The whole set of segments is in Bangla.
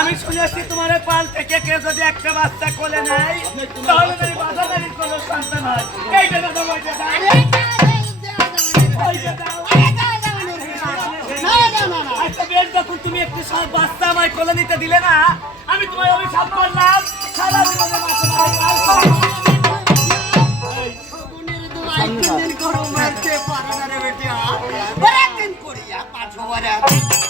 আমি শুনেছি তোমার পাল থেকে কে যদি একটা বাচ্চা কোলে নেয় তাহলে বাজারের কোনো সন্তান হয়। এইটা না আচ্ছা বেশ যখন তুমি একটি সব বাচ্চা আমায় কোলে নিতে দিলে না। আমি তোমায় অভিশাপ করলাম। সারা জীবনে মাথা মাথা কাল শগুনের দোয়াই কোনদিন মারতে পারে না রে বেটিয়া। তবে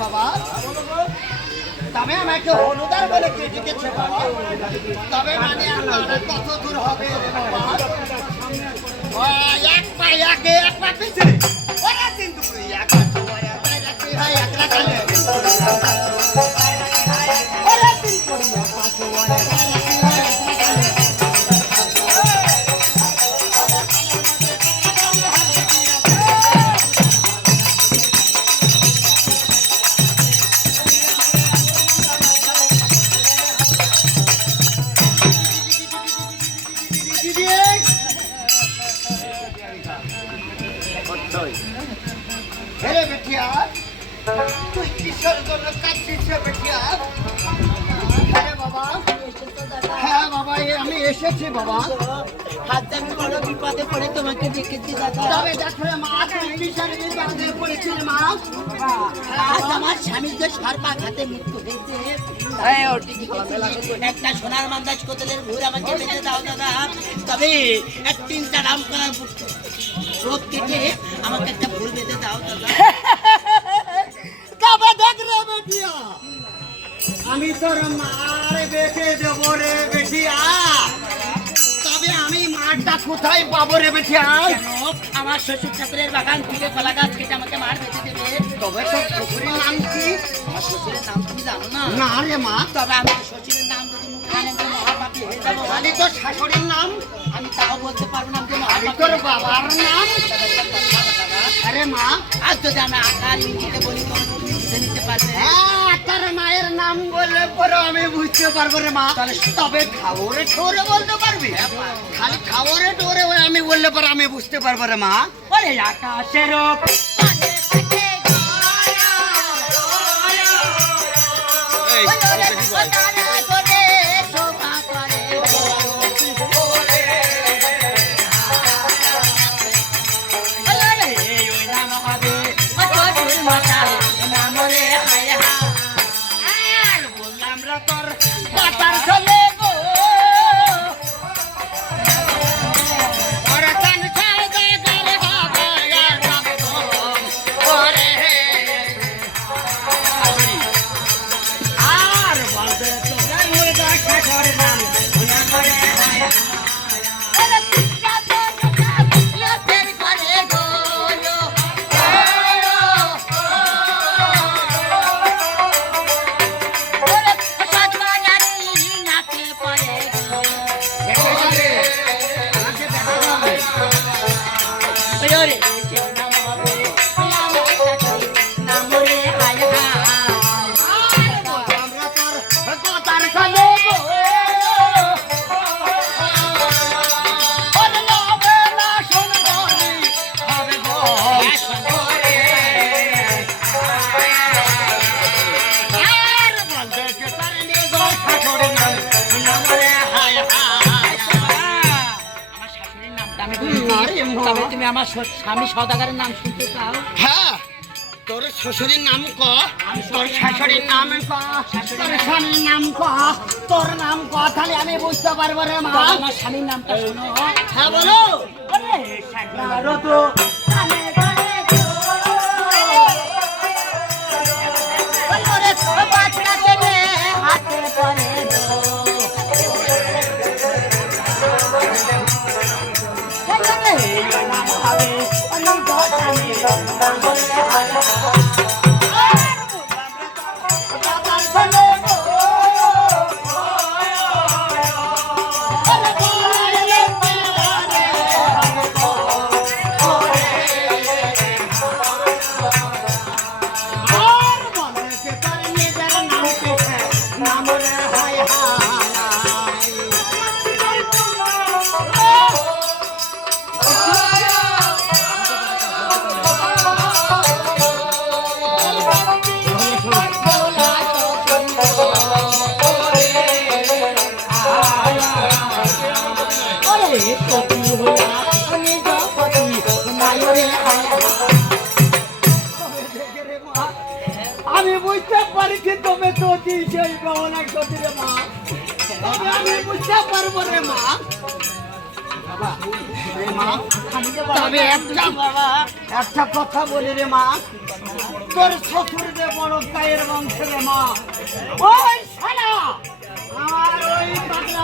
বাবা তবে আমাকে হলুদার বলে কে জিতেছে বাবা? তবে মানে আমার কত দূর হবে এক পা একে, এক পা পিছনে ওরা কিন্তু এক পা এক রাখালে একটা সোনার মান্দাজ কোতলের ভুর আমাকে বেঁধে দাও দাদা। তবে এক তিনটা রাম করার রোদ কেটে আমাকে একটা ভুল বেঁধে দাও দাদা। তবে দেখ রে বেটিয়া। আমি তোর মার বেঁচে দেবো রে বেটিয়া। তবে আমি মারটা কোথায় পাবো রে বেটিয়া? আমার শ্বশুর ঠাকুরের বাগান থেকে কলা গাছ কেটে আমাকে মার বেঁচে দেবে। শ্বশুরের নাম কি? আমার শ্বশুরের নাম তুমি জানো না? না রে মা। তবে শ্বশুরের নাম যদি মুখে আনেন হয়ে যাব। খালি তোর শাশুড়ির নাম? আমি তাও বলতে পারব না যে খালি তোর বাবার নাম? আরে মা। আর যদি আমি আকার ইঙ্গিতে বলি তো তুমি বুঝে নিতে পারবে। হ্যাঁ, তোর মায়ের নাম বললে পরে আমি বুঝতে পারব রে মা। তাহলে তবে খাওয়ারে ঠোরে বলতে পারবি? খালি খাওয়ারে ঠোরে আমি বললে পরে আমি বুঝতে পারব রে মা। ওরে আকাশের তবে তুমি আমার স্বামী সদাগারের নাম শুনতে চাও? হ্যাঁ তোর শ্বশুরের নাম ক? তোর শাশুড়ির নাম ক? তোর স্বামীর নাম ক? তোর নাম ক? তাহলে আমি বুঝতে পারব রে মা। আমার স্বামীর নামটা শোনো। হ্যাঁ বলো। পারছি তুমি তো সেই গহনা করছিলে মা। তবে আমি বুঝতে পারব রে মা। তবে একটা একটা কথা বলি রে মা। তোর শ্বশুর যে বড় গায়ের বংশের মা। ওই শালা! আমার ওই মানে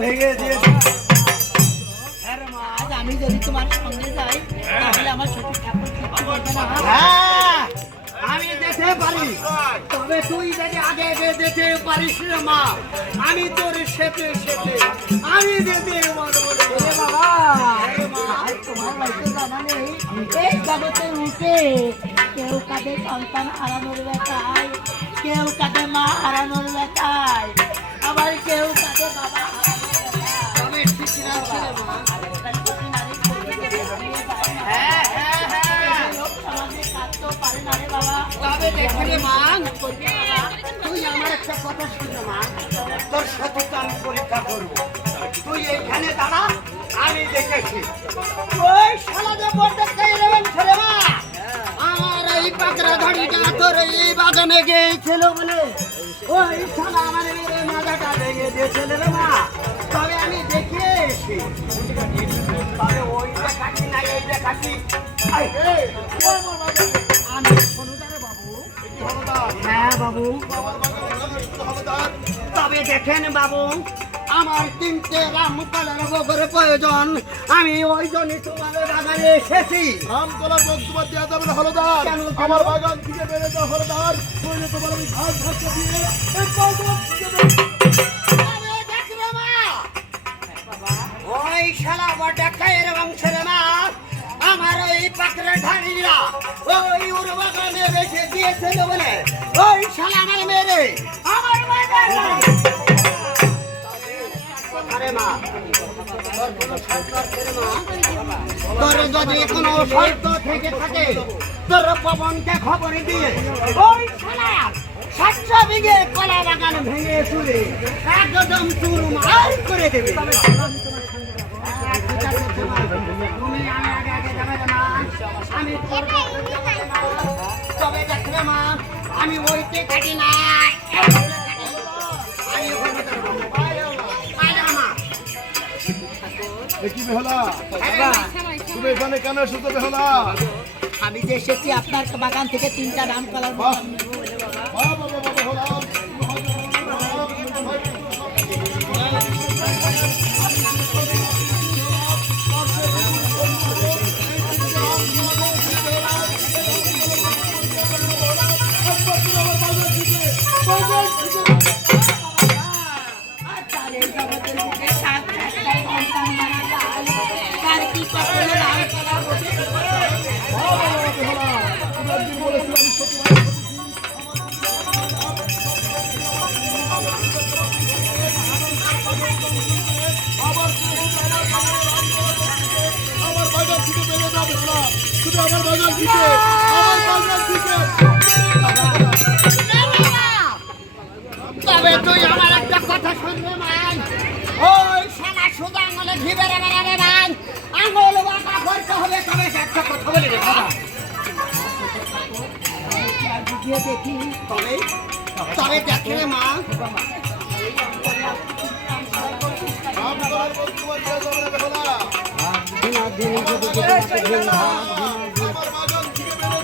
ভেঙে দিয়েছে। আমি যদি তোমার সঙ্গে যাই তাহলে আমার ঠাকুর কিছু না। হ্যাঁ আমি যেতে পারি। তবে তুই যদি আগে আগে যেতে পারিস রে মা আমি তোর সেতে সেতে আমি যেতে পারব রে ওরে বাবা তোমার বাড়িতে জানা নেই। এই জগতে উঠে কেউ কাঁদে সন্তান হারানোর ব্যথায় কেউ কাঁদে মা হারানোর ব্যথায় আবার কেউ কাঁদে বাবা হারানোর ব্যথায়। তবে ঠিক রাখছি আমার একটা কথা মা আমি পরীক্ষা করব তুই ওই শালা যে বড়টা ছেলে মা আমার এই পাকড়া ধড়িটা তোর এই বাগানে গিয়েছিল বলে ওই শালা আমার মাথাটা ভেঙে দিয়েছিল রে মা তবে আমি দেখে এসি তবে ওই দেখাচ্ছি না এই দেখাচ্ছি আই, এই, ওই বাবা, আমি অনুদার বাবু হ্যাঁ বাবু। তবে দেখেন বাবু আমার তিনটে রাম কালার গোবর প্রয়োজন। আমি ওই জন্যই তোমাদের বাগানে এসেছি। আমতলার বক্তব্য দেওয়া যাবে না হলদার? আমার বাগান থেকে বেড়ে যাও হলদার। নইলে তোমার আমি ঘাস দিয়ে ওই শালা বড় খায়ের বংশের মা। আমার ওই পাকড়ে ঢাড়িরা ওই ওর বাগানে দিয়েছিল বলে, ওই শালা আমার মেরে আমার তোর যদি কোনো শর্ত তোর পবনকে খবর দিয়ে কলা বাগান ভেঙে একদম করে দেবে। তবে দেখবে মা আমি ওইতে কাটি না তুমি এখানে কেন এসেছ বেহলা? আমি যে এসেছি আপনার বাগান থেকে তিনটা রাম কালার থেকে আমার বাগান থেকে তবে তুই আমার একটা কথা শুনবে মান ওই শালা সুদা আঙুলে ঘি বেড়ে বেড়াবে আঙুল বাঁকা করতে হবে তবে একটা কথা বলে রে কথা দেখি তবে তবে দেখে মা। আমতলার বক্তব্য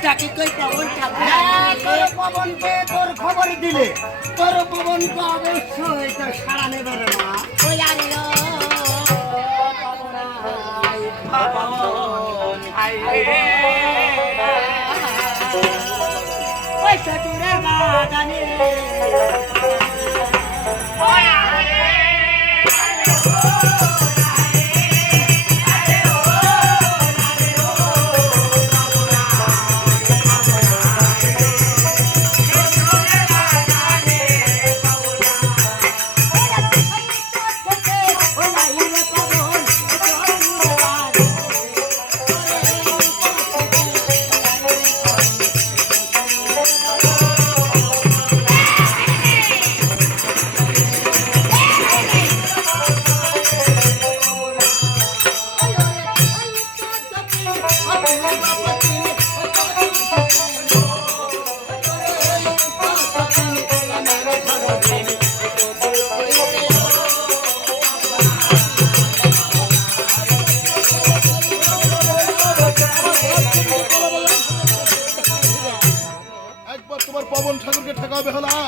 আমার টাকে কই পবন হ্যাঁ, তোর পবনকে তোর খবর দিলে। তোর পবনকে অবশ্যই তো সারা নেবে মা। ওই আরে ও ওই শ্বশুরের বাগানে? Oh my God.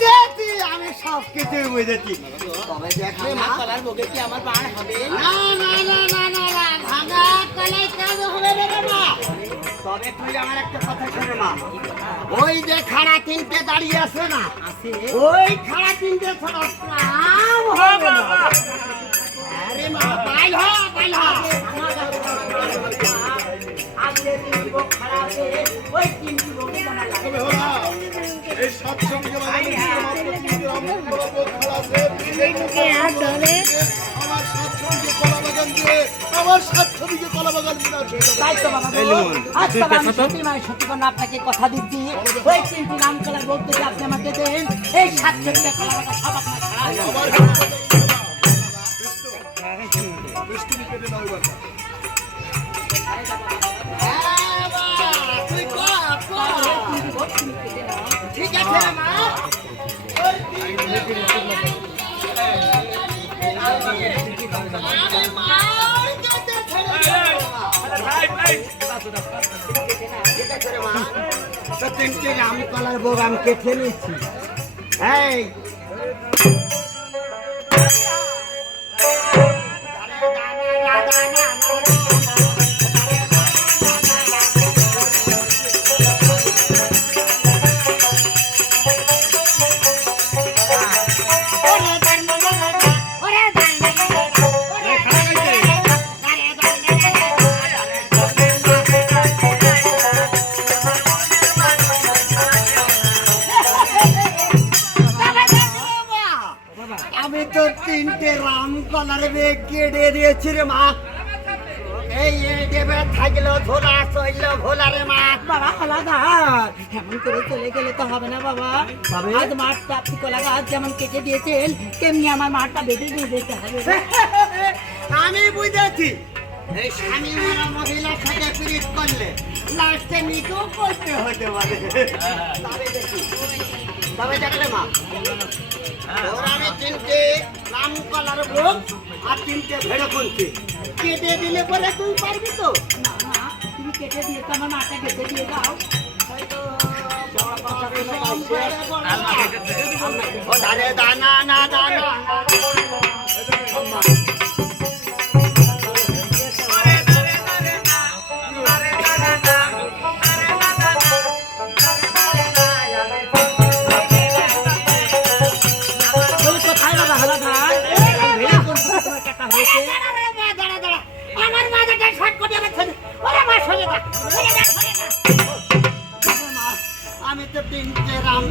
বুঝেছি আমি সব কিছুই বুঝেছি তবে দেখবে মা আমার কলার বগে কি আমার বার হবে না না না না না না ভাঙা কলাই কাজ হবে না মা তবে তুই আমার একটা কথা শোনে মা ওই যে খাড়া তিনটে দাঁড়িয়ে আছে না ওই খাড়া তিনটে ছাড়া কাম হবে না আরে মা পাইল হ পাইল হ আজকে তিনটি খারাপ ওই তিনটি আমার সাতসঙ্গে কলা আমার সাতসঙ্গে কলা বাগান বিনা ছেড়ে দেবো। তাই তো বাবা আজ বাবা আমি সত্যি মানে সত্যি আপনাকে কথা দিচ্ছি। ওই তিনটি নাম কলার বগ আপনি আমাকে দেন। এই সাত কলা সব আপনার ছাড়া আমার কলা ওই আরে মার কাছে ছেড়ে দে মা। ঠিক আছে রে মা তো তিনটে রামকলার বোগ আমি কেটে নিয়েছি এই তিনটে রাম কলার বেগ কেটে দিয়েছি রে মা। এই দেবে থাকল ঝোলা চইল ভোলা রে মা। বাবা কলাগাছ এমন করে চলে গেলে তো হবে না বাবা। আজ মাঠটা আপনি গাছ যেমন কেটে দিয়েছেন তেমনি আমার মাঠটা বেঁধে দিয়ে যেতে হবে। আমি বুঝেছি। এই স্বামী মারা মহিলার সাথে পীড়িত করলে লাস্টে নিকেও করতে হতে পারে। তবে দেখলে মা। আমি তিনটে নাম কলার বোক আর তিনটে ভেড়ো করছি কেটে দিলে পরে তুই পারবি তো? না না তুমি কেটে দিয়ে তো আমার মাঠটা কেটে দিয়ে দাও। ও দাঁড়ে দানা না দানা তিনটে রাম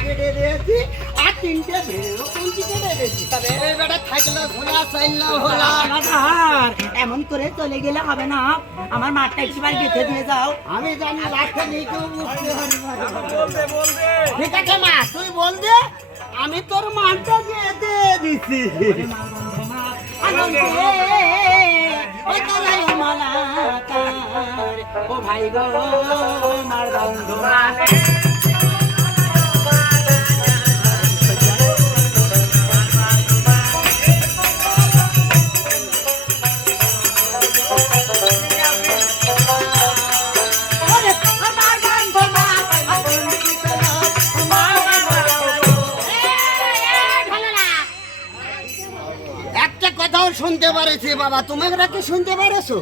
কেটে দিয়েছি আর তিনটে ভেড়েও কুঞ্চি কেটে দিয়েছি। তবে এবারে থাকলে ভোলা চাইল ভোলা রাধার এমন করে চলে গেলে হবে না। আমার মাঠটা একবার গেঁথে দিয়ে যাও। আমি জানি বুঝতে পারি ঠিক আছে মা। তুই বল দে আমি তোর মানটা দিয়ে দিয়ে দিছি ও ভাই গো মার বন্ধু শুনতে পারেছি বাবা? তোমরা কি শুনতে পারেছো?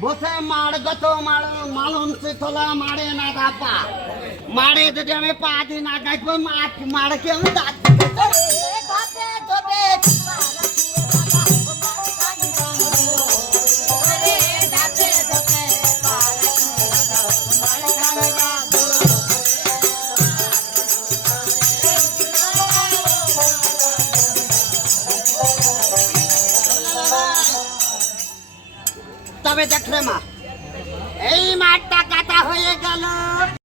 বসে মার গত মার মালন সে তোলা মারে না দাপা মারে যদি আমি পা দিন আগাইবো মার কে আমি তবে দেখলে মা।